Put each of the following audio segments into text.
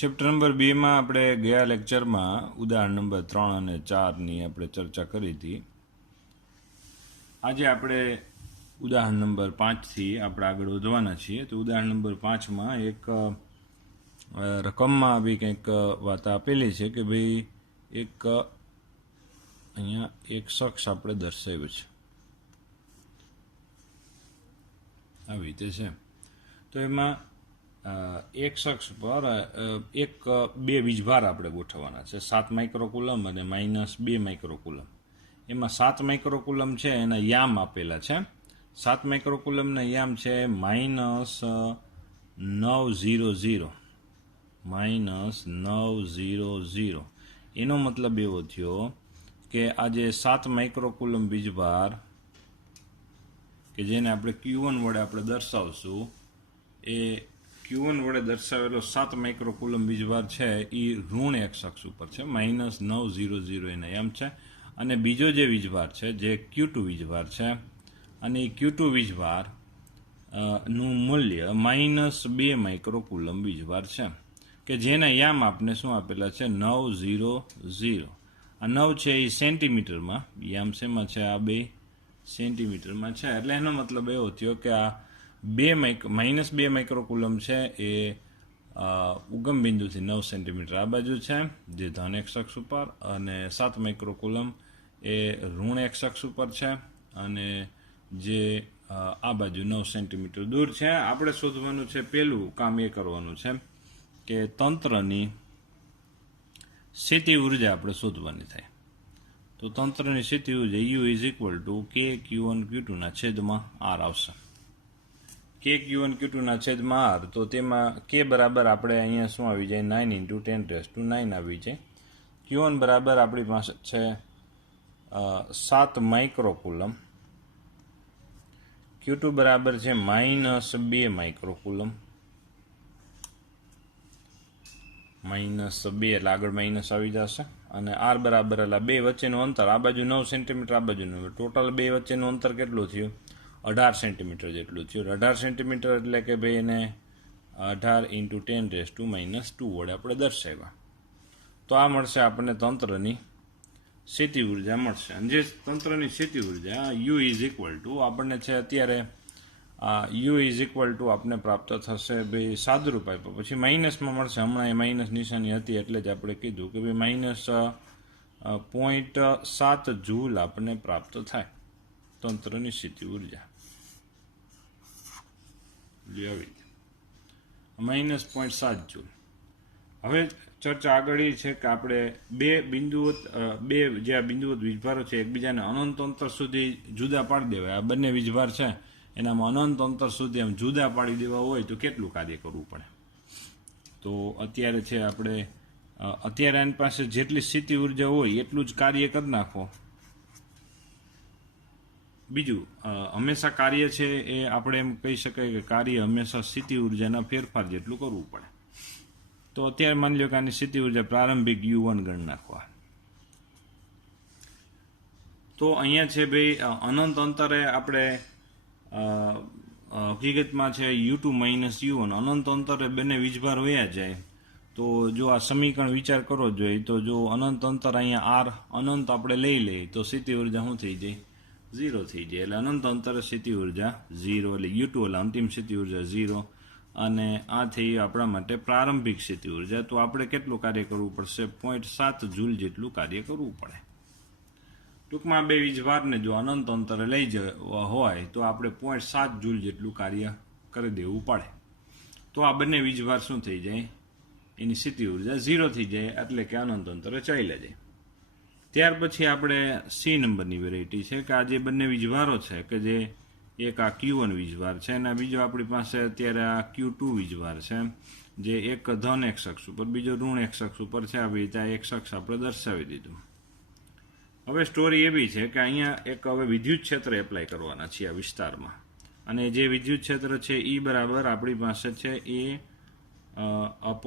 Chapter number 2માં આપણે ગયા લેક્ચરમાં ઉદાહરણ નંબર 3 અને 4ની આપણે ચર્ચા કરી હતી. આજે આપણે ઉદાહરણ નંબર 5થી આપણે આગળ વધવાના છીએ. તો ઉદાહરણ નંબર 5માં એક રકમમાં આવી કંઈક વાત આપેલી છે કે ભાઈ એક અહીંયા એક શખ્સ આપણે દર્શાવ્યો છે, આવી રીતે છે. તો એમાં એક શખ્સ પર બે વીજભાર આપણે ગોઠવવાના છે, 7 માઇક્રોકુલમ અને -2 માઇક્રોકુલમ. એમાં 7 માઇક્રોકુલમ છે એના યામ આપેલા છે. 7 માઇક્રોકુલમના યામ છે -900. એનો મતલબ એવો થયો કે આ જે 7 માઇક્રોકુલમ વીજભાર કે જેને આપણે Q1 વડે આપણે દર્શાવશું, એ Q1 વડે દર્શાવેલો 7 માઇક્રોકુલમ વીજભાર છે એ ઋણ એક્સ અક્ષ ઉપર છે, -900 એના યામ છે. અને બીજો જે વીજભાર છે જે Q2 વીજભાર છે, અને એ Q2 વીજભાર નું મૂલ્ય -2 માઇક્રોકુલમ વીજભાર છે કે જેના યામ આપને શું આપેલા છે 900. આ 9 છે એ સેન્ટીમીટરમાં, યામ શેમાં છે આ 2 સેન્ટીમીટરમાં છે. એટલે એનો મતલબ એવો થયો કે આ -2 માઇક્રોકુલમ છે એ ઉગમ બિંદુથી 9 સેન્ટીમીટર આ બાજુ છે જે ધન એક્સ અક્ષ ઉપર, અને 7 માઇક્રોકુલમ એ ઋણ એક્સ અક્ષ ઉપર છે, અને જે આ બાજુ 9 સેન્ટીમીટર દૂર છે. આપણે શોધવાનું છે, પહેલું કામ એ કરવાનું છે કે તંત્રની સ્થિતિ ઉર્જા આપણે શોધવાની થાય. તો તંત્રની સ્થિતિ ઉર્જા U = K Q1 Q2 ના છેદમાં R આવશે. K Q1 Q2 ના છેદમાં R, તો તેમાં K બરાબર આપણે અહીંયા શું આવી જાય 9 × 10⁹ આવી જાય. Q1 બરાબર આપણી પાસે છે 7 માઇક્રોકુલમ, Q2 બરાબર છે -2 માઇક્રોકુલમ, -2 એટલે આગળ માઇનસ આવી જશે, અને R બરાબર એટલે બે વચ્ચેનું અંતર, આ બાજુ 9 સેન્ટીમીટર આ બાજુનું, ટોટલ બે વચ્ચેનું અંતર કેટલું થયું 18 સેન્ટીમીટર જેટલું થયું. 18 સેન્ટીમીટર એટલે કે ભાઈ એને 18 × 10⁻² વડે આપણે દર્શાવ્યા. તો આ મળશે આપણને તંત્રની સ્થિતિ ઉર્જા મળશે. અને જે તંત્રની સ્થિતિ ઉર્જા U = આપણને છે અત્યારે U = આપણને પ્રાપ્ત થશે ભાઈ સાદુરૂપ આપ્યા પછી માઇનસમાં મળશે. હમણાં એ માઇનસ નિશાની હતી એટલે જ આપણે કીધું કે ભાઈ -0.7 જૂલ આપણને પ્રાપ્ત થાય તંત્રની સ્થિતિ ઉર્જા. -0.7 જૂલ. હવે ચર્ચા આગળ એ છે કે આપણે બે જે આ બિંદુવત વીજભારો છે એકબીજાને અનંત અંતર સુધી જુદા પાડી દેવાય. આ બંને વીજભાર છે એનામાં અનંત અંતર સુધી એમ જુદા પાડી દેવા હોય તો કેટલું કાર્ય કરવું પડે. તો અત્યારે છે આપણે અત્યારે એની પાસે જેટલી સ્થિતિ ઉર્જા હોય એટલું જ કાર્ય કરી નાખો. બીજું, હંમેશા કાર્ય છે એ આપણે એમ કહી શકાય કે કાર્ય હંમેશા સ્થિતિ ઉર્જાના ફેરફાર જેટલું કરવું પડે. તો અત્યારે માની લો કે આની સ્થિતિ ઉર્જા પ્રારંભિક U1 ગણ નાખવા. તો અહીંયા છે ભાઈ અનંત અંતરે આપણે હકીકતમાં છે U2 - U1 અનંત અંતરે બંને વીજભાર વયા જાય. તો જો આ સમીકરણ વિચાર કરો જોઈએ તો જો અનંત અંતર અહીંયા R અનંત આપણે લઈ લઈએ તો સ્થિતિ ઉર્જા શું થઈ જાય 0 થઈ જાય. એટલે અનંત અંતરે સ્થિતિ ઉર્જા 0, એટલે U2 એટલે અંતિમ સ્થિતિ ઉર્જા 0, અને આ થઈ આપણા માટે પ્રારંભિક સ્થિતિ ઉર્જા. તો આપણે કેટલું કાર્ય કરવું પડશે 0.7 જૂલ જેટલું કાર્ય કરવું પડે. ટૂંકમાં બે વીજભારને જો અનંત અંતરે લઈ જવા હોય તો આપણે 0.7 જૂલ જેટલું કાર્ય કરી દેવું પડે. તો આ બંને વીજભાર શું થઈ જાય, એની સ્થિતિ ઉર્જા 0 થઈ જાય, એટલે કે અનંત અંતરે ચાલ્યા જાય. ત્યાર પછી આપણે C નંબરની વેરાયટી છે કે આ જે બંને વીજભારો છે કે જે એક આ Q1 વીજભાર છે અને બીજો આપણી પાસે અત્યારે આ Q2 વીજભાર છે, જે એક ધન એક્સ અક્ષ ઉપર બીજો ઋણ એક્સ અક્ષ ઉપર છે. આવી રીતે એક્સ અક્ષ આપણે દર્શાવી દીધું. હવે સ્ટોરી એવી છે કે અહીંયા એક હવે વિદ્યુત ક્ષેત્ર એપ્લાય કરવાના છે આ વિસ્તારમાં, અને જે વિદ્યુત ક્ષેત્ર છે E બરાબર આપણી પાસે છે A/R²,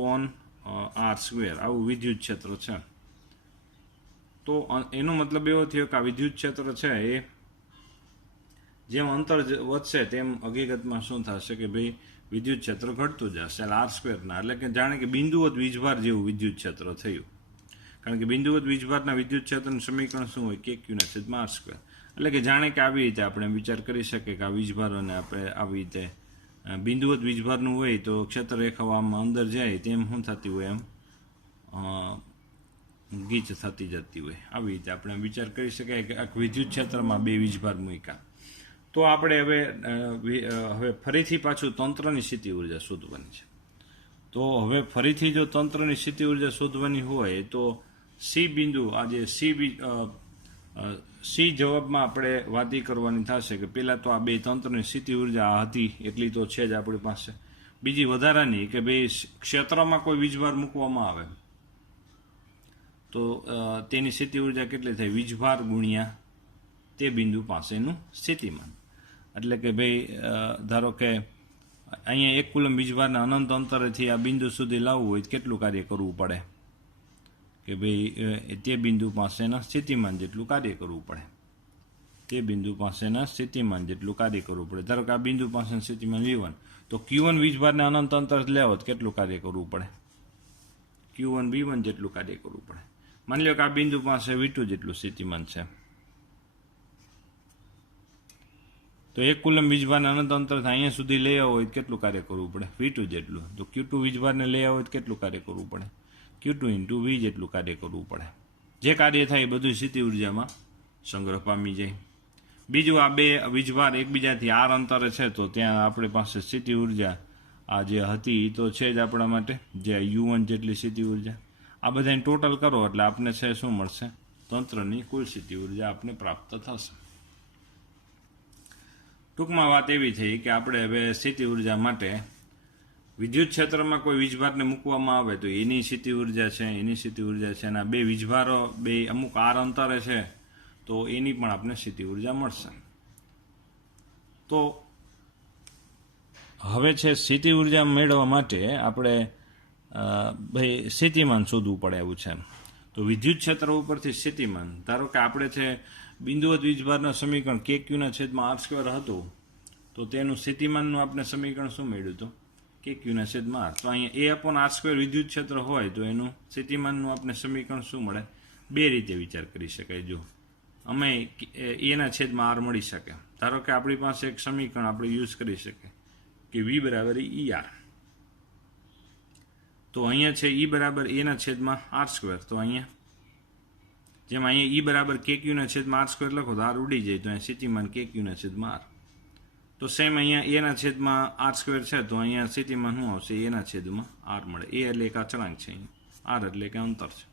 આવું વિદ્યુત ક્ષેત્ર છે. તો એનો મતલબ એવો થયો કે આ વિદ્યુત ક્ષેત્ર છે એ જેમ અંતર વધશે તેમ હકીકતમાં શું થશે કે ભાઈ વિદ્યુત ક્ષેત્ર ઘટતું જશે, એટલે R² એટલે કે જાણે કે બિંદુવત વીજભાર જેવું વિદ્યુત ક્ષેત્ર થયું. કારણ કે બિંદુવત વીજભારના વિદ્યુત ક્ષેત્રનું સમીકરણ શું હોય? KQ/R². એટલે કે જાણે કે આવી રીતે આપણે વિચાર કરી શકીએ કે આ વીજભારોને આપણે આવી રીતે બિંદુવત વીજભારનું હોય તો ક્ષેત્ર રેખાઓ અંદર જાય તેમ શું થતી હોય? એમ ગીચ થતી જતી હોય. આવી રીતે આપણે વિચાર કરી શકાય કે આ વિદ્યુત ક્ષેત્રમાં બે વીજભાર મૂક્યા. તો આપણે હવે ફરીથી પાછું તંત્રની સ્થિતિ ઉર્જા શોધવાની છે. તો હવે ફરીથી જો તંત્રની સ્થિતિ ઉર્જા શોધવાની હોય તો સી બિંદુ, આ જે સી જવાબમાં આપણે વાત કરવાની થશે કે પહેલાં તો આ બે તંત્રની સ્થિતિ ઉર્જા હતી એટલી તો છે જ આપણી પાસે. બીજી વધારાની કે ભાઈ ક્ષેત્રમાં કોઈ વીજભાર મૂકવામાં આવે તો તેની સ્થિતિ ઉર્જા કેટલી થાય? વીજભાર ગુણ્યા તે બિંદુ પાસેનું સ્થિતિમાન. એટલે કે ભાઈ ધારો કે અહીંયા 1 કુલમ વીજભારને અનંત અંતરેથી આ બિંદુ સુધી લાવવું હોય તો કેટલું કાર્ય કરવું પડે? કે ભાઈ તે બિંદુ પાસેના સ્થિતિમાન જેટલું કાર્ય કરવું પડે. તે બિંદુ પાસેના સ્થિતિમાન જેટલું કાર્ય કરવું પડે. ધારો કે આ બિંદુ પાસેનું સ્થિતિમાન V1, તો Q1 વીજભારને અનંત અંતર લેવો તો કેટલું કાર્ય કરવું પડે? Q1 V1 જેટલું કાર્ય કરવું પડે. માની લો કે આ બિંદુ પાસે V2 જેટલું સ્થિતિમાન છે, તો 1 કુલમ વીજભારને અનંત અંતરથી અહીંયા સુધી લઈ આવો હોય તો કેટલું કાર્ય કરવું પડે? V2 જેટલું. તો Q2 વીજભારને લઈ આવો હોય તો કેટલું કાર્ય કરવું પડે? Q2 × V જેટલું કાર્ય કરવું પડે. જે કાર્ય થાય એ બધું સ્થિતિ ઉર્જામાં સંગ્રહ પામી જાય. બીજું, આ બે વીજભાર એકબીજાથી R અંતરે છે તો ત્યાં આપણી પાસે સ્થિતિ ઉર્જા આ જે હતી એ તો છે જ આપણા માટે, જે U1 જેટલી સ્થિતિ ઉર્જા. આ બધાને ટોટલ કરો એટલે આપને છે શું મળશે? તંત્રની કુલ સ્થિતિ ઉર્જા આપને પ્રાપ્ત થશે. ટૂંકમાં વાત એવી થઈ કે આપણે હવે સ્થિતિ ઉર્જા માટે વિદ્યુત ક્ષેત્રમાં કોઈ વીજભારને મૂકવામાં આવે તો એની સ્થિતિ ઉર્જા છે, એની સ્થિતિ ઉર્જા છે, અને આ બે વીજભારો બે અમુક R અંતરે છે તો એની પણ આપણે સ્થિતિ ઉર્જા મળશે. તો હવે છે સ્થિતિ ઉર્જા મેળવવા માટે આપણે ભાઈ સ્થિતિમાન શોધવું પડે એવું છે. તો વિદ્યુત ક્ષેત્ર ઉપરથી સ્થિતિમાન, ધારો કે આપણે છે બિંદુવત વીજભારના સમીકરણ KQ/R² હતું તો તેનું સ્થિતિમાનનું આપણે સમીકરણ શું મળ્યું હતું? KQ/R. તો અહીંયા A/R² વિદ્યુત ક્ષેત્ર હોય તો એનું સ્થિતિમાનનું આપણે સમીકરણ શું મળે? બે રીતે વિચાર કરી શકાય. જો અમે A/R મળી શકે. ધારો કે આપણી પાસે એક સમીકરણ આપણે યુઝ કરી શકીએ કે V = ER. તો અહીંયા છે E = A/R². તો અહીંયા જેમ અહીંયા E = KQ/R² લખો તો R ઉડી જાય તો અહીંયા સ્થિતિમાન KQ/R. તો સેમ અહીંયા A/R² છે તો અહીંયા સ્થિતિમાન શું આવશે? A/R મળે. A એટલે એક અચળાંક છે, R એટલે કે અંતર છે.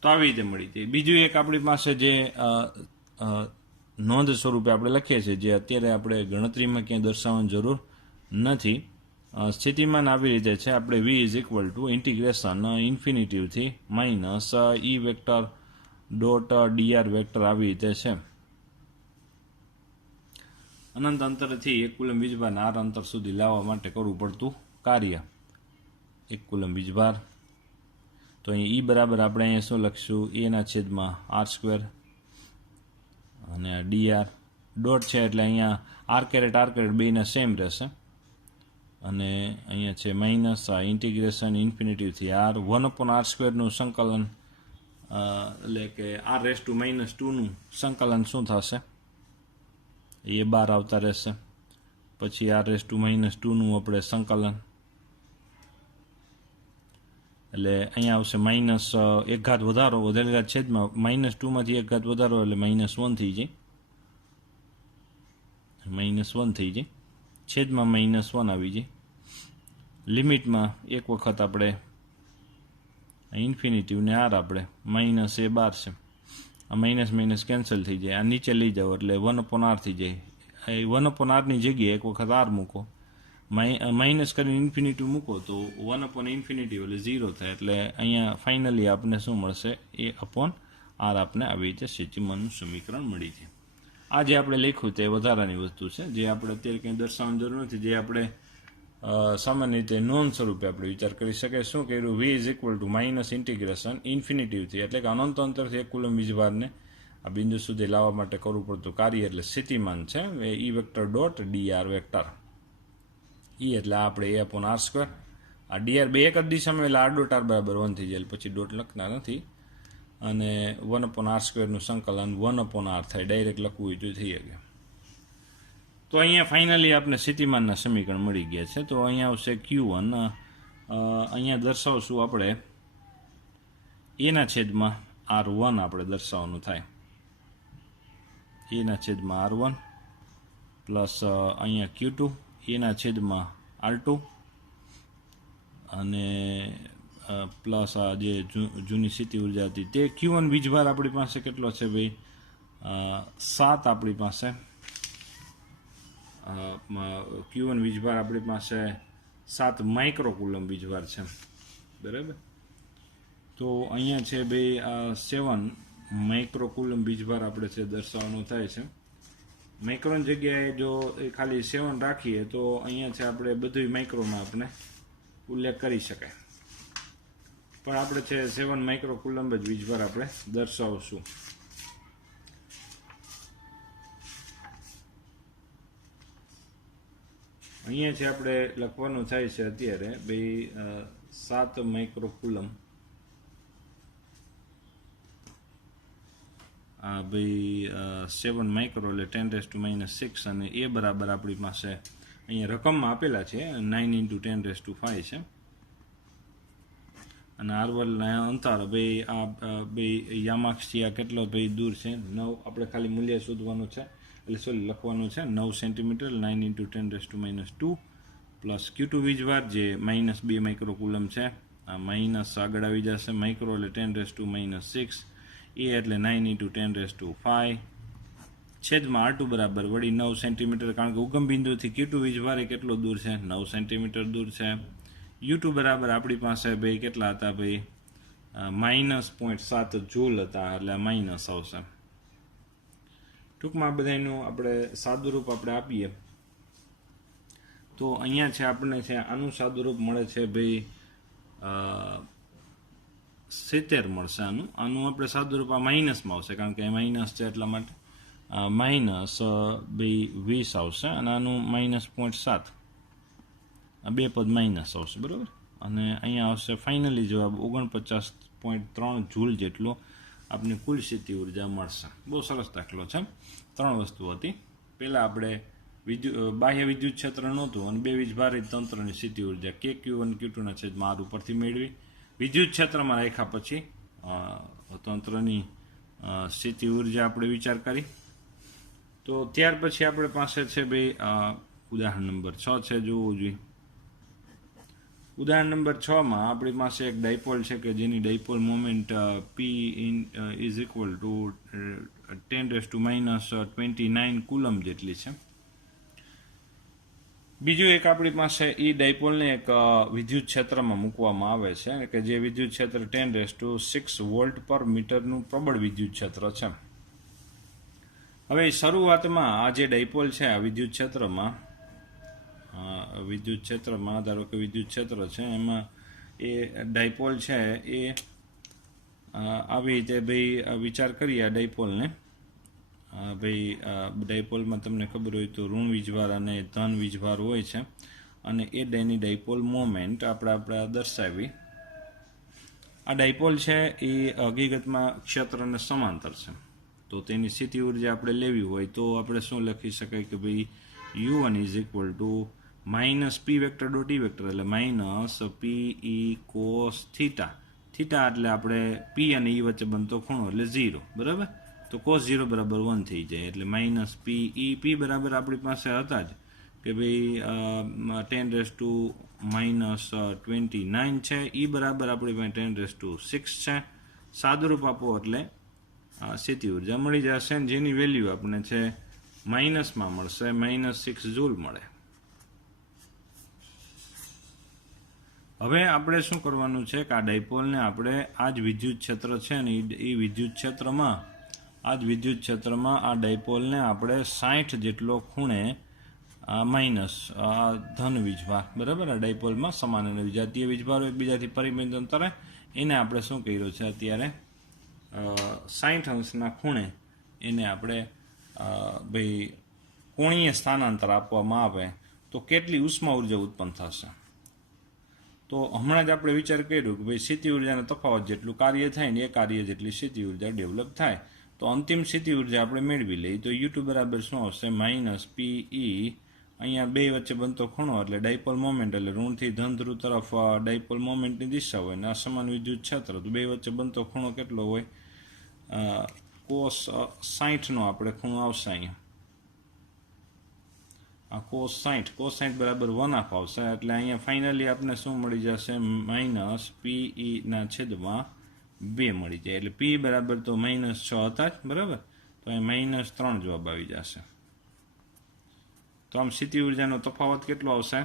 તો આવી રીતે મળી જાય. બીજું એક આપણી પાસે જે નોંધ સ્વરૂપે આપણે લખીએ છીએ, જે અત્યારે આપણે ગણતરીમાં ક્યાંય દર્શાવવાની જરૂર નથી. સ્થિતિમાન આવી રીતે છે, આપણે V = -E∫ આવી રીતે છે. અનંત અંતરથી 1 કુલમ વીજભારને R અંતર સુધી લાવવા માટે કરવું પડતું કાર્ય 1 કુલમ વીજભાર. તો અહીંયા E = આપણે અહીંયા શું લખશું? A/R² અને dr ડોટ છે એટલે અહીંયા r બેના સેમ રહેશે. અને અહીંયા છે માઇનસ ∫∞ R 1/R² નું સંકલન, એટલે કે R⁻²નું સંકલન શું થશે? એ 12 આવતા રહેશે. પછી R⁻²નું આપણે સંકલન, એટલે અહીંયા આવશે -1 ઘાત વધારો, વધેલી ઘાત છેદમાં -2માંથી 1 ઘાત વધારો એટલે -1 થઈ જાય, -1 થઈ જાય, છેદમાં -1 આવી જાય. લિમિટમાં એક વખત આપણે ઇન્ફિનિટિવને R આપણે -A12 છે, આ માઇનસ કેન્સલ થઈ જાય, આ નીચે લઈ જાઓ એટલે 1/R થઈ જાય. એ 1/Rની જગ્યાએ એક વખત R મૂકો, માઇનસ કરીને ઇન્ફિનિટી મૂકો તો 1/∞ એટલે 0 થાય. એટલે અહીંયા ફાઇનલી આપણને શું મળશે? A/R આપણે આવી રીતે સ્થિતિમાનનું સમીકરણ મળી છે. આ જે આપણે લખ્યું તે વધારાની વસ્તુ છે, જે આપણે અત્યારે કંઈ દર્શાવવાની જરૂર નથી, જે આપણે સામાન્ય રીતે નોંધ સ્વરૂપે આપણે વિચાર કરી શકીએ. શું કર્યું? V = -∞ એટલે કે અનંત અંતરથી 1 કુલમ વીજભારને આ બિંદુ સુધી લાવવા માટે કરવું પડતું કાર્ય એટલે સ્થિતિમાન છે એ ઈ વેક્ટર ડોટ ડીઆર વેક્ટર. ઈ એટલે આપણે એ અપોન આર સ્ક્વેર. આ ડીઆર બે એક જ દિશામાં એટલે આર ડોટ આર બરાબર 1 થઈ જાય, પછી ડોટ લખતા નથી. અને 1 અપોન આર સ્ક્વેરનું સંકલન 1 અપોન આર થાય, ડાયરેક્ટ લખવું હોય તો થઈ શકે. તો અહીંયા ફાઇનલી આપણે સ્થિતિમાનના સમીકરણ મળી ગયા છે. તો અહીંયા આવશે Q1. અહીંયા દર્શાવશું આપણે એના છેદમાં R1 આપણે દર્શાવવાનું થાય. એના છેદમાં R1 પ્લસ અહીંયા Q2 એના છેદમાં R2 અને પ્લસ આ જે જૂની સ્થિતિ ઉર્જા હતી તે Q1 વીજભાર આપણી પાસે કેટલો છે ભાઈ? 7 આપણી પાસે Q1 વીજભાર આપણી પાસે 7 માઇક્રોકુલમ વીજભાર છે, બરાબર. તો અહીંયા છે ભાઈ 7 માઇક્રોકુલમ વીજભાર આપણે છે દર્શાવવાનું થાય છે. માઇક્રોની જગ્યાએ જો એ ખાલી 7 રાખીએ તો અહીંયા છે આપણે બધું માઇક્રોમાં આપણે ઉલ્લેખ કરી શકાય, પણ આપણે છે 7 માઇક્રોકુલમ જ વીજભાર આપણે દર્શાવશું. અહીંયા છે આપણે લખવાનું થાય છે અત્યારે ભાઈ 7 માઇક્રોકુલમ ભાઈ 7 માઇક્રો એટલે 10⁻⁻6 અને એ બરાબર આપણી પાસે અહીંયા રકમમાં આપેલા છે 9 × 10⁵ છે. અને આરવલના અંતર ભાઈ આ ભાઈ યામાક્ષથી આ કેટલો ભાઈ દૂર છે? 9. આપણે ખાલી મૂલ્ય શોધવાનું છે એટલે સોરી લખવાનું છે 9 સેન્ટીમીટર 9 × 10⁻² પ્લસ Q2 વીજભાર જે -2 માઇક્રોકુલમ છે. આ માઇનસ આગળ આવી જશે, માઇક્રો એટલે 10⁻⁻6 એ એટલે 9 × 10⁵ છેદમાં R2 બરાબર વળી 9 સેન્ટીમીટર, કારણ કે ઉગમ બિંદુથી Q2 વીજભાર એ કેટલો દૂર છે? 9 સેન્ટીમીટર દૂર છે. U2 બરાબર આપણી પાસે ભાઈ કેટલા હતા ભાઈ? -0.7 જૂલ હતા, એટલે માઇનસ આવશે. ટૂંકમાં બધાનું આપણે સાદુરૂપ આપણે આપીએ તો અહીંયા છે આપણને છે આનું સાદુરૂપ મળે છે ભાઈ 70 મળશે. આનું આપણે સાદુરૂપ આ માઇનસમાં આવશે, કારણ કે માઇનસ છે એટલા માટે માઇનસ ભાઈ 20 આવશે. અને આનું -0.7 આ બે પદ માઇનસ આવશે, બરાબર. અને અહીંયા આવશે ફાઇનલી જવાબ 49.3 જૂલ જેટલો આપને કુલ સ્થિતિ ઉર્જા મળશે. બહુ સરસ દાખલો છે. 3 વસ્તુ હતી. પહેલાં આપણે બાહ્ય વિદ્યુત ક્ષેત્ર નહોતું અને બે વીજભારિત તંત્રની સ્થિતિ ઉર્જા Q1 Q2ના છેદમાં R ઉપરથી મેળવી. વિદ્યુત ક્ષેત્રમાં રાખ્યા પછી તંત્રની સ્થિતિ ઉર્જા આપણે વિચાર કરી. તો ત્યાર પછી આપણે પાસે છે ભાઈ ઉદાહરણ નંબર 6 છે, જોવું જોઈએ. ઉદાહરણ નંબર 6માં આપણી પાસે એક ડાયપોલ છે કે જેની dipole moment P is equal to 10⁻⁻29 coulomb જેટલી છે. બીજું એક આપણી પાસે એ ડાયપોલને એક વિદ્યુત ક્ષેત્રમાં મૂકવામાં આવે છે કે જે વિદ્યુત ક્ષેત્ર 10⁶ વોલ્ટ પર મીટરનું પ્રબળ વિદ્યુત ક્ષેત્ર છે. હવે શરૂઆતમાં આ જે ડાયપોલ છે આ વિદ્યુત ક્ષેત્રમાં ધારો કે વિદ્યુત ક્ષેત્ર છે એમાં એ ડાયપોલ છે એ આવી રીતે ભાઈ વિચાર કરીએ આ ડાયપોલને. ભાઈ ડાયપોલમાં તમને ખબર હોય તો ઋણ વીજભાર અને ધન વીજભાર હોય છે અને એ એની ડાયપોલ મોમેન્ટ આપણે દર્શાવી. આ ડાયપોલ છે એ હકીકતમાં ક્ષેત્રને સમાંતર છે, તો તેની સ્થિતિ ઉર્જા આપણે લેવી હોય તો આપણે શું લખી શકાય કે ભાઈ U1 is equal to -P vector dot E vector એટલે -PE cos થીટા. થીટા એટલે આપણે P અને E વચ્ચે બનતો ખૂણો એટલે 0, બરાબર. તો cos 0 બરાબર 1 થઈ જાય એટલે -PE. P બરાબર આપણી પાસે હતા જ કે ભાઈ 10⁻⁻29 છે. E બરાબર આપણી પાસે 10⁻⁶ છે. સાદુરૂપ આપો એટલે સ્થિતિ ઉર્જા મળી જશે, જેની વેલ્યુ આપણે છે માઇનસમાં મળશે, -6 જૂલ મળે. હવે આપણે શું કરવાનું છે કે આ ડાયપોલને આપણે આ જ વિદ્યુત ક્ષેત્ર છે ને એ વિદ્યુત ક્ષેત્રમાં આ ડાયપોલને આપણે 60 જેટલો ખૂણે માઇનસ ધન વીજભાર, બરાબર. આ ડાયપોલમાં સમાન અને વિજાતીય વીજભારો એકબીજાથી પરિમિત અંતરે એને આપણે શું કર્યો છે અત્યારે 60 અંશના ખૂણે એને આપણે ભાઈ કોણીય સ્થાનાંતર આપવામાં આવે તો કેટલી ઉષ્મા ઉર્જા ઉત્પન્ન થશે. તો હમણાં જ આપણે વિચાર કર્યો કે ભાઈ સ્થિતિ ઉર્જાનો તફાવત જેટલું કાર્ય થાય ને એ કાર્ય જેટલી સ્થિતિ ઉર્જા ડેવલપ થાય. તો અંતિમ સ્થિતિ ઉર્જા આપણે મેળવી લઈએ. તો U2 બરાબર શું આવશે? Minus PE. અહીંયા બે વચ્ચે બનતો ખૂણો એટલે ડાયપોલ મોમેન્ટ, એટલે ઋણથી ધન ધ્રુવ તરફ ડાયપોલ મોમેન્ટની દિશા હોય ને અસમાન વિદ્યુત ક્ષેત્ર. તો બે વચ્ચે બનતો ખૂણો કેટલો હોય? cos 60નો આપણે ખૂણો આવશે અહીંયા. આ cos 60 બરાબર 1/2 આવશે. એટલે અહીંયા ફાઇનલી આપણે શું મળી જશે? માઇનસ PE ના છેદમાં 2 મળી જાય. એટલે P બરાબર તો -6 હતા જ, બરાબર. તો અહીં -3 જવાબ આવી જશે. તો આમ સ્થિતિ ઉર્જાનો તફાવત કેટલો આવશે?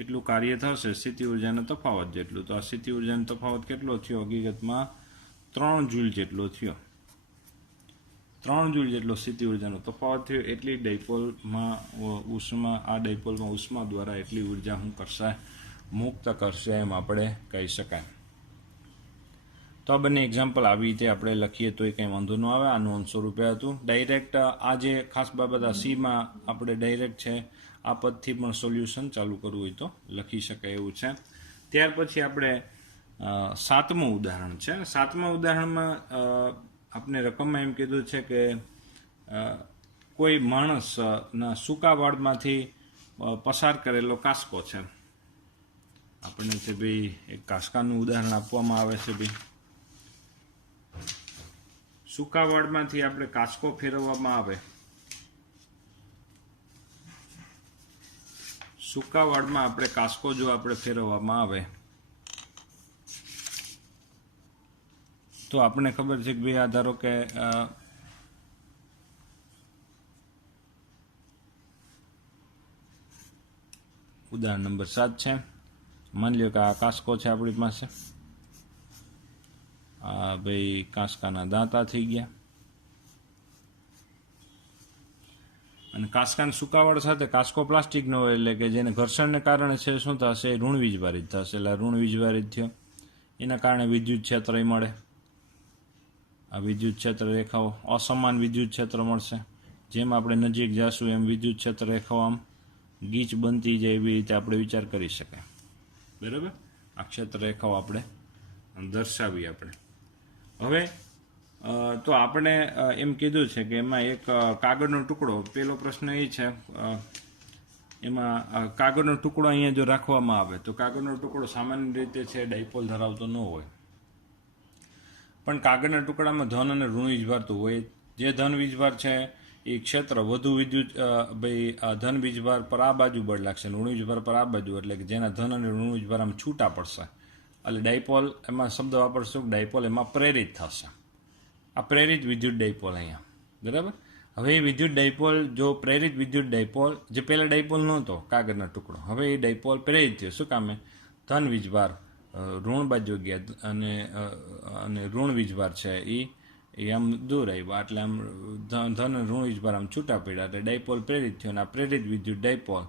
એટલું કાર્ય થશે સ્થિતિ ઉર્જાનો તફાવત જેટલું. તો આ સ્થિતિ ઉર્જાનો તફાવત કેટલો થયો? હકીકતમાં 3 જૂલ જેટલો થયો. 3 જૂલ જેટલો સ્થિતિ ઉર્જાનો તફાવત થયો. એટલી ડાયપોલમાં ઉષ્મા, આ ડાયપોલમાં ઉષ્મા દ્વારા એટલી ઉર્જા શું કરશે? મુક્ત કરશે, એમ આપણે કહી શકાય. તો આ બંને એક્ઝામ્પલ આવી રીતે આપણે લખીએ તો એ કંઈ વાંધો ન આવે. આ નોંધ સ્વરૂપે હતું. ડાયરેક્ટ આ જે ખાસ બાબત આ Cમાં આપણે ડાયરેક્ટ છે આ પદથી પણ સોલ્યુશન ચાલુ કરવું હોય તો લખી શકાય એવું છે. ત્યાર પછી આપણે 7મું ઉદાહરણ છે. 7મા ઉદાહરણમાં આપણે રકમમાં એમ કીધું છે કે કોઈ માણસના સૂકા વાળમાંથી પસાર કરેલો કાસ્કો છે. આપણને છે ભાઈ એક કાસ્કાનું ઉદાહરણ આપવામાં આવે છે. ભાઈ સૂકા વાળમાંથી આપણે કાસ્કો ફેરવવામાં આવે. સૂકા વાળમાં આપણે કાસ્કો જો આપણે ફેરવવામાં આવે તો આપણને ખબર છે કે ભાઈ આ ધારો કે ઉદાહરણ નંબર 7 છે. માની લો કે આ કાસ્કો છે આપણી પાસે. આ ભાઈ કાંસકાના દાંતા થઈ ગયા અને કાંસકાના સૂકાવાળ સાથે કાસ્કો પ્લાસ્ટિકનો હોય એટલે કે જેને ઘર્ષણને કારણે છે શું થશે? ઋણ વીજભારિત થશે. એટલે ઋણ વીજભારિત થયો એના કારણે વિદ્યુત ક્ષેત્ર મળે. આ વિદ્યુત ક્ષેત્ર રેખાઓ અસમાન વિદ્યુત ક્ષેત્ર મળશે. જેમ આપણે નજીક જશું એમ વિદ્યુત ક્ષેત્ર રેખાઓ આમ ગીચ બનતી જાય એવી રીતે આપણે વિચાર કરી શકાય, બરાબર. આ ક્ષેત્ર રેખાઓ આપણે દર્શાવી આપણે. હવે તો આપણે એમ કીધું છે કે એમાં એક કાગળનો ટુકડો, પેલો પ્રશ્ન એ છે એમાં કાગળનો ટુકડો અહીંયા જો રાખવામાં આવે તો કાગળનો ટુકડો સામાન્ય રીતે છે ડાયપોલ ધરાવતો ન હોય, પણ કાગળના ટુકડામાં ધન અને ઋણ વીજભાર તો હોય. જે ધન વીજભાર છે એ ક્ષેત્ર વધુ વિદ્યુત ભાઈ ધન વીજભાર પર આ બાજુ બળ લાગશે, ઋણ વીજભાર પર આ બાજુ, એટલે કે જેના ધન અને ઋણ વીજભાર આમ છૂટા પડશે. એટલે ડાયપોલ એમાં શબ્દ વાપરશું, ડાયપોલ એમાં પ્રેરિત થશે. આ પ્રેરિત વિદ્યુત ડાયપોલ અહીંયા, બરાબર. હવે એ વિદ્યુત ડાયપોલ જો પ્રેરિત વિદ્યુત ડાયપોલ, જે પહેલા ડાયપોલ નહોતો કાગળનો ટુકડો, હવે એ ડાયપોલ પ્રેરિત થયો. શું કામે? ધન વીજભાર ઋણ બાજુ ગયા અને ઋણ વીજભાર છે એ આમ દૂર આવ્યા, એટલે આમ ધન ઋણ વીજભાર આમ છૂટા પડ્યા, એટલે ડાયપોલ પ્રેરિત થયો. અને આ પ્રેરિત વિદ્યુત ડાયપોલ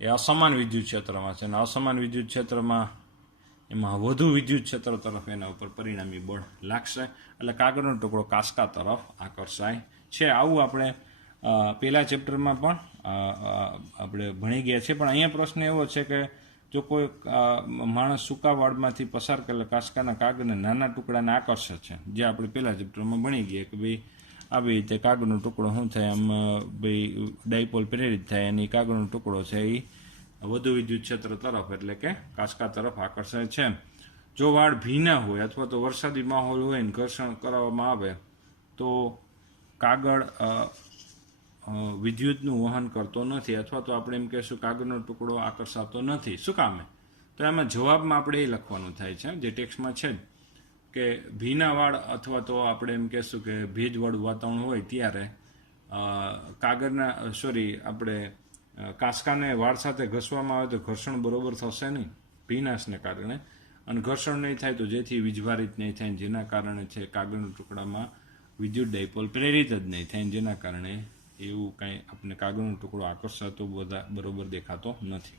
એ અસમાન વિદ્યુત ક્ષેત્રમાં છે, અને અસમાન વિદ્યુત ક્ષેત્રમાં એમાં વધુ વિદ્યુત ક્ષેત્ર તરફ એના ઉપર પરિણામી બળ લાગશે, એટલે કાગળનો ટુકડો કાસ્કા તરફ આકર્ષાય છે. આવું આપણે પહેલા ચેપ્ટરમાં પણ આપણે ભણી ગયા છે. પણ અહીંયા પ્રશ્ન એવો છે કે જો કોઈ માણસ સૂકા વાળમાંથી પસાર કરેલા કાસ્કાના કાગળને નાના ટુકડાને આકર્ષે છે, જે આપણે પહેલા ચેપ્ટરમાં ભણી ગયા કે ભાઈ આવી રીતે કાગળનો ટુકડો શું થાય, આમ ભાઈ ડાયપોલ પ્રેરિત થાય અને એ કાગળનો ટુકડો છે એ વધુ વિદ્યુત ક્ષેત્ર તરફ એટલે કે કાસ્કા તરફ આકર્ષાય છે. જો વાળ ભીના હોય અથવા તો વરસાદી માહોલ હોય ને ઘર્ષણ કરાવવામાં આવે તો કાગળ વિદ્યુતનું વહન કરતો નથી, અથવા તો આપણે એમ કહેશું કાગળનો ટુકડો આકર્ષાતો નથી. શું કામે? તો એમાં જવાબમાં આપણે એ લખવાનું થાય છે જે ટેક્સ્ટમાં છે જ, કે ભીના વાળ અથવા તો આપણે એમ કહેશું કે ભેજવાળું વાતાવરણ હોય ત્યારે આપણે કાસ્કાને વાળ સાથે ઘસવામાં આવે તો ઘર્ષણ બરોબર થશે નહીં ભીનાશને કારણે, અને ઘર્ષણ નહીં થાય તો જેથી વીજભારિત નહીં થાય, જેના કારણે છે કાગળના ટુકડામાં વિદ્યુત ડાયપોલ પ્રેરિત જ નહીં થાય, જેના કારણે એવું કાંઈ આપણે કાગળનો ટુકડો આકર્ષાતો બરોબર દેખાતો નથી.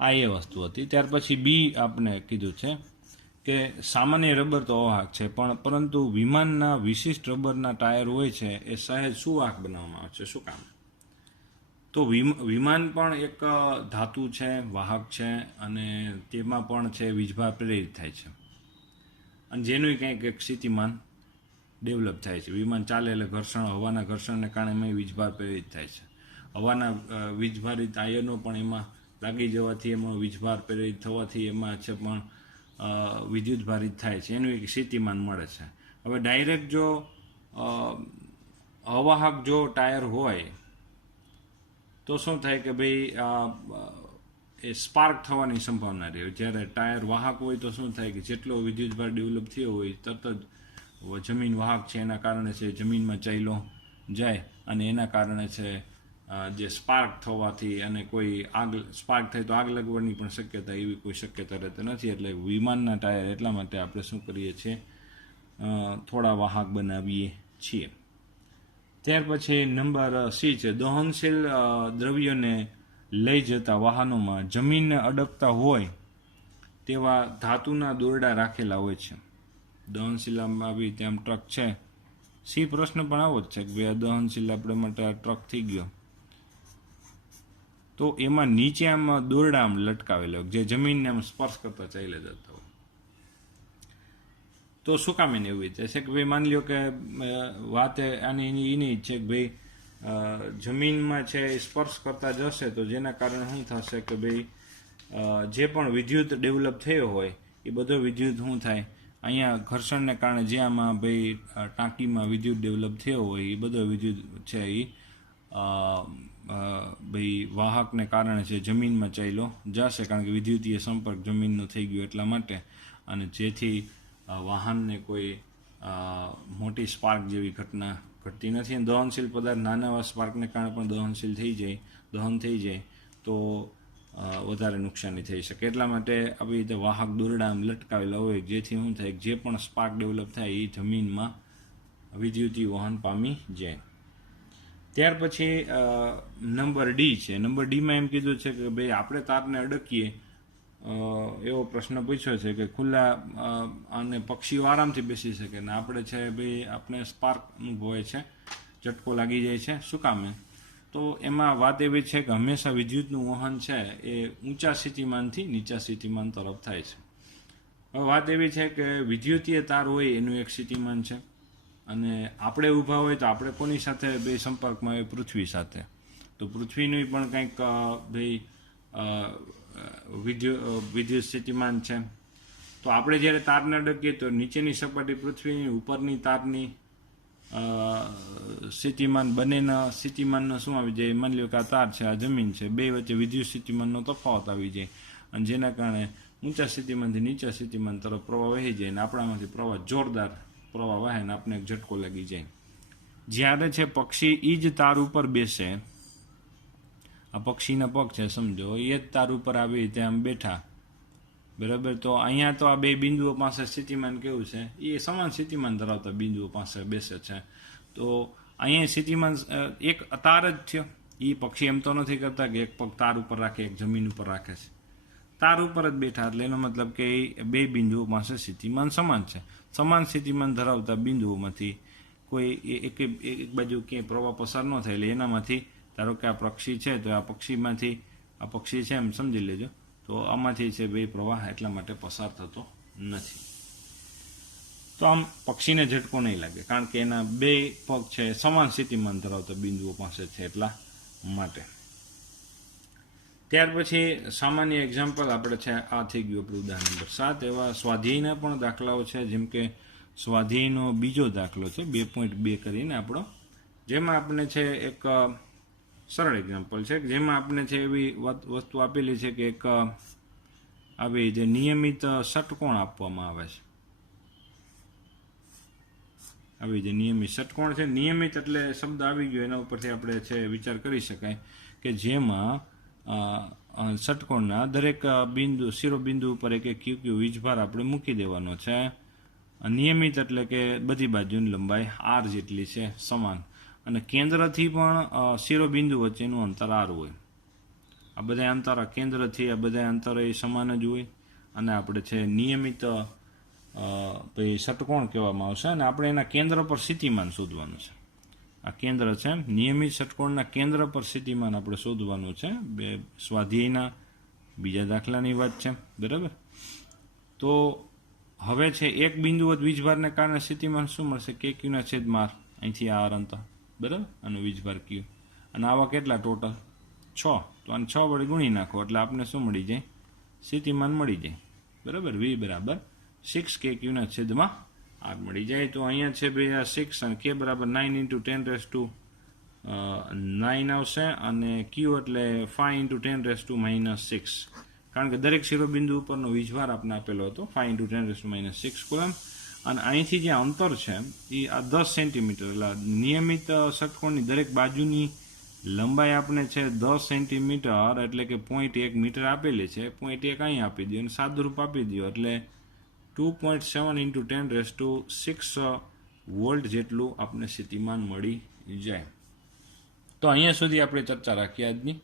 આ એ વસ્તુ હતી. ત્યાર પછી બી આપણે કીધું છે કે સામાન્ય રબર તો અવાહક છે, પરંતુ વિમાનના વિશિષ્ટ રબરના ટાયર હોય છે એ સહેજ સુવાહક બનાવવામાં આવે છે. શું કામ? તો વિમાન પણ એક ધાતુ છે, વાહક છે, અને તેમાં પણ છે વીજભાર પ્રેરિત થાય છે, અને જેનું કંઈક એક સ્થિતિમાન ડેવલપ થાય છે. વિમાન ચાલે એટલે હવાના ઘર્ષણને કારણે એમાં વીજભાર પ્રેરિત થાય છે. હવાના વીજભારિત આયનો પણ એમાં લાગી જવાથી એમાં વીજભાર પ્રેરિત થવાથી એમાં છે પણ વિદ્યુત ભારિત થાય છે, એનું એક સ્થિતિમાન મળે છે. હવે ડાયરેક્ટ જો અવાહક જો ટાયર હોય તો શું થાય કે ભાઈ એ સ્પાર્ક થવાની સંભાવના રહે. જ્યારે ટાયર વાહક હોય તો શું થાય કે જેટલો વિદ્યુતભાર ડેવલપ થયો હોય તરત જ જમીન વાહક છે એના કારણે છે જમીનમાં ચાલ્યો જાય, અને એના કારણે છે જે સ્પાર્ક થવાથી અને કોઈ સ્પાર્ક થાય તો આગ લાગવાની પણ શક્યતા, એવી કોઈ શક્યતા રહેતી નથી. એટલે વિમાનના ટાયર એટલા માટે આપણે શું કરીએ છીએ, થોડા વાહક બનાવીએ છીએ. ત્યાર પછી નંબર સી છે, દહનશીલ દ્રવ્યોને લઈ જતા વાહનોમાં જમીનને અડકતા હોય તેવા ધાતુના દોરડા રાખેલા હોય છે. દહનશીલામાં બી તેમ ટ્રક છે. સી પ્રશ્ન પણ આવો જ છે કે ભાઈ દહનશીલ આપણે માટે આ ટ્રક થઈ ગયો, તો એમાં નીચે આમ દોરડા આમ લટકાવેલા જે જમીનને આમ સ્પર્શ કરતા ચાલ્યા જતા હોય. તો શું કામ એને એવી રીતે છે કે ભાઈ માની લ્યો કે વાત આની એની જ છે કે ભાઈ જમીનમાં છે સ્પર્શ કરતા જશે તો જેના કારણે શું થશે કે ભાઈ જે પણ વિદ્યુત ડેવલપ થયો હોય એ બધો વિદ્યુત શું થાય, અહીંયા ઘર્ષણને કારણે જ્યાંમાં ભાઈ ટાંકીમાં વિદ્યુત ડેવલપ થયો હોય એ બધો વિદ્યુત છે એ ભાઈ વાહકને કારણે છે જમીનમાં ચાલ્યો જશે, કારણ કે વિદ્યુતીય સંપર્ક જમીનનો થઈ ગયો એટલા માટે, અને જેથી વાહનને કોઈ મોટી સ્પાર્ક જેવી ઘટના ઘટતી નથી. અને દહનશીલ પદાર્થ નાના એવા સ્પાર્કને કારણે પણ દહન થઈ જાય તો વધારે નુકસાની થઈ શકે. એટલા માટે આવી રીતે વાહક દોરડા લટકાવેલા હોય જેથી શું થાય, જે પણ સ્પાર્ક ડેવલપ થાય એ જમીનમાં વિદ્યુતીય વહન પામી જાય. ત્યાર પછી નંબર ડી છે. નંબર ડીમાં એમ કીધું છે કે ભાઈ આપણે તારને અડકીએ એવો પ્રશ્ન પૂછ્યો છે કે ખુલ્લા અને પક્ષીઓ આરામથી બેસી શકે ને આપણે છે ભાઈ આપણે સ્પાર્ક અનુભવાય છે, ઝટકો લાગી જાય છે. શું કામે? તો એમાં વાત એવી છે કે હંમેશા વિદ્યુતનું વહન છે એ ઊંચા સ્થિતિમાનથી નીચા સ્થિતિમાન તરફ થાય છે. હવે વાત એવી છે કે વિદ્યુતીય તાર હોય એનું એક સ્થિતિમાન છે, અને આપણે ઊભા હોય તો આપણે કોની સાથે બે સંપર્કમાં હોય? પૃથ્વી સાથે. તો પૃથ્વીનું પણ કંઈક ભાઈ વિદ્યુત સ્થિતિમાન છે. તો આપણે જ્યારે તારને અડકીએ તો નીચેની સપાટી પૃથ્વીની, ઉપરની તારની સ્થિતિમાન, બંનેના સ્થિતિમાનનો શું આવી જાય? માની લો કે આ તાર છે, આ જમીન છે, બે વચ્ચે વિદ્યુત સ્થિતિમાનનો તફાવત આવી જાય, અને જેના કારણે ઊંચા સ્થિતિમાનથી નીચા સ્થિતિમાન તરફ પ્રવાહ વહી જાય, અને આપણામાંથી પ્રવાહ જોરદાર પ્રવાહ વહે ને આપણે એક ઝટકો લાગી જાય. જ્યારે છે પક્ષી એ જ તાર ઉપર બેસે, આ પક્ષીના પગ છે સમજો, એ જ તાર ઉપર આવી રીતે આમ બેઠા, બરાબર, તો અહીંયા તો આ બે બિંદુઓ પાસે સ્થિતિમાન કેવું છે? એ સમાન સ્થિતિમાન ધરાવતા બિંદુઓ પાસે બેસે છે. તો અહીંયા સ્થિતિમાન એક તાર જ થયો. એ પક્ષી એમ તો નથી કરતા કે એક પગ તાર ઉપર રાખે, એક જમીન ઉપર રાખે છે, તાર ઉપર જ બેઠા, એટલે એનો મતલબ કે એ બે બિંદુઓ પાસે સ્થિતિમાન સમાન છે. સમાન સ્થિતિમાન ધરાવતા બિંદુઓમાંથી કોઈ એક બાજુ ક્યાંય પ્રવાહ પસાર ન થાય, એટલે એનામાંથી ધારો કે આ પક્ષી છે તો આ પક્ષીમાંથી, આ પક્ષી છે એમ સમજી લેજો, તો આમાંથી છે બે પ્રવાહ એટલા માટે પસાર થતો નથી. તો આમ પક્ષીને ઝટકો નહીં લાગે, કારણ કે એના બે પગ છે સમાન સ્થિતિમાન ધરાવતા બિંદુઓ પાસે છે એટલા માટે. ત્યાર પછી સામાન્ય એક્ઝામ્પલ આપણે છે આ થઈ ગયું આપણું ઉદાહરણ નંબર 7. એવા સ્વાધ્યાયના પણ દાખલાઓ છે, જેમ કે સ્વાધ્યાયનો બીજો દાખલો છે 2.2 કરીને આપણો, જેમાં આપણે છે એક સરળ એક્ઝામ્પલ છે જેમાં આપણે છે એવી વસ્તુ આપેલી છે કે એક આવી જે નિયમિત ષટકોણ આપવામાં આવે છે. આવી જે નિયમિત ષટકોણ છે, નિયમિત એટલે શબ્દ આવી ગયો એના ઉપરથી આપણે છે વિચાર કરી શકાય કે જેમાં ષટકોણના દરેક બિંદુ, શિરોબિંદુ ઉપર એક એક ક્યુ વીજભાર આપણે મૂકી દેવાનો છે. નિયમિત એટલે કે બધી બાજુની લંબાઈ r જેટલી છે, સમાન, અને કેન્દ્રથી પણ શિરોબિંદુ વચ્ચેનું અંતર r હોય. આ બધા અંતર કેન્દ્રથી આ બધા અંતર એ સમાન જ હોય, અને આપણે છે નિયમિત પછી ષટકોણ કહેવામાં આવશે અને આપણે એના કેન્દ્ર પર સ્થિતિમાન શોધવાનું છે. આ કેન્દ્ર છે, નિયમિત ષટકોણના કેન્દ્ર પર સ્થિતિમાન આપણે શોધવાનું છે. બે સ્વાધ્યાયના બીજા દાખલાની વાત છે, બરાબર. તો હવે છે એક બિંદુવત વીજભારને કારણે સ્થિતિમાન શું મળશે? કે ક્યુના છેદમાં અહીંથી આ અંતર, બરાબર, આનો વીજભાર ક્યુ. અને આવા કેટલા ટોટલ? 6. તો આને 6 વડે ગુણી નાખો એટલે આપણે શું મળી જાય? સ્થિતિમાન મળી જાય, બરાબર. વી બરાબર 6 કે ક્યુના છેદમાં આર મળી જાય. તો અહીંયા છે ભાઈ આ 6 અને કે બરાબર 9 × 10⁹ આવશે અને ક્યુ એટલે 5 × 10⁻⁶, કારણ કે દરેક શિરોબિંદુ ઉપરનો વીજભાર આપણે આપેલો હતો 5 × 10⁻⁶ કુલમ. અને અહીંથી જે અંતર છે એ આ 10 સેન્ટીમીટર, એટલે નિયમિત ષટકોણની દરેક બાજુની લંબાઈ આપણે છે 10 સેન્ટીમીટર, એટલે કે 0.1 મીટર આપેલી છે. 0.1 અહીં આપી દો અને સાદુરૂપ આપી દો એટલે 2.7 × 10⁶ વોલ્ટ જેટલું આપણે સ્થિતિમાન મળી જાય. તો અહીંયા સુધી આપણે ચર્ચા રાખીએ આજની.